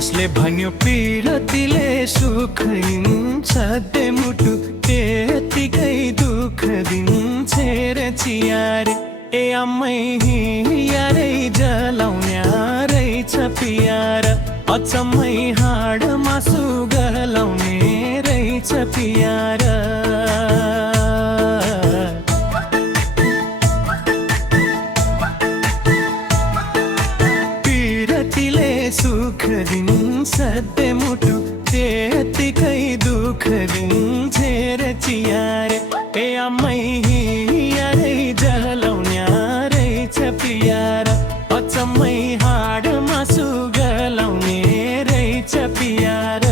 कसले भन्यो पिरतीले सुख दिन्छ दे मुटु त्यतिकै दुःख दिन्छ रे चियारे ए आमै यारै जलाउने रहेछ पियार अचम्मै हाड मासु गलाउने रहेछ पियार सुख दिन्छ दे मुटु त्यतिकै दुःख दिन्छ रे चियारे ए आमै यारै जलाउने रहेछ पियार अचम्मै हाड मासु गलाउने रहेछ पियार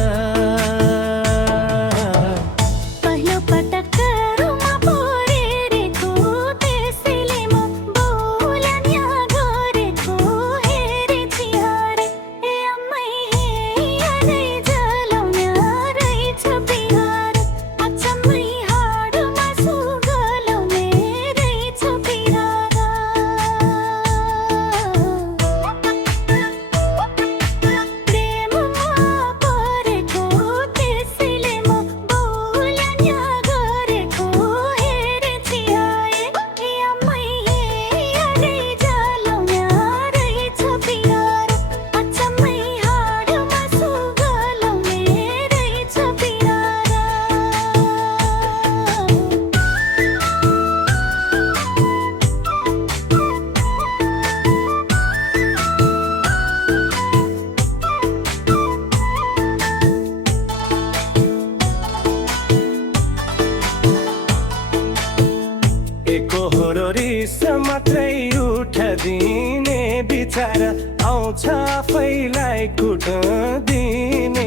मात्रै उठदिने विचार आउँछ आफैलाई कुट्दिने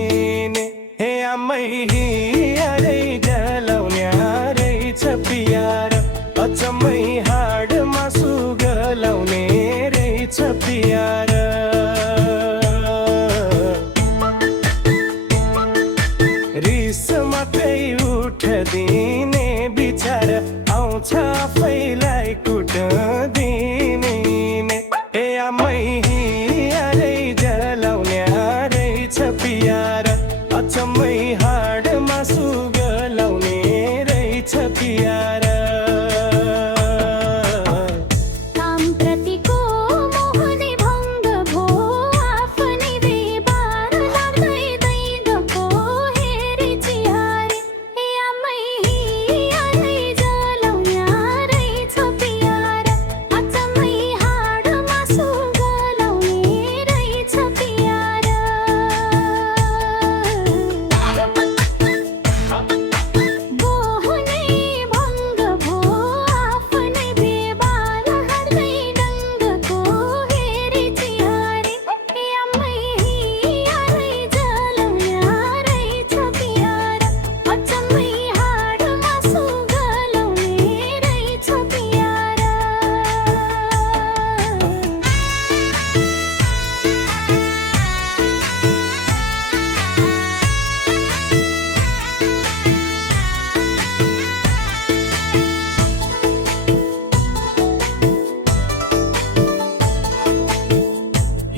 हे आमै यारै जलाउने रहेछ पियार अचम्मै हाड मासु गलाउने रहेछ पियार रिस मात्रै उठदिने विचार आउँछ आफैलाई कुट्दिने ए आमै यारै जलाउने रहेछ पियार अचम्मै हाड मासु गलाउने रहेछ पियार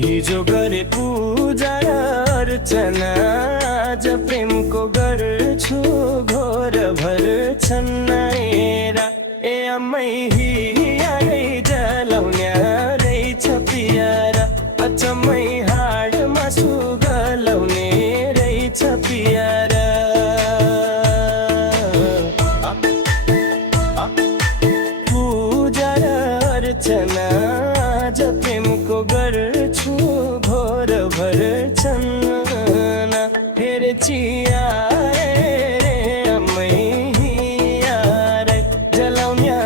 हिजो गरे पूजा र अर्चना आज प्रेमको गर्छु घोर भर्छन् हेरा ए आमै यारै जलाउने रहेछ पियार अचम्मै हाड मासु गलाउने रहेछ पियार पूजा र अर्चना आज प्रेमको गर्छु घोर भर्छन् फेरि चियारे रे आमै यारै जलाउने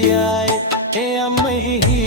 मैया ए मैया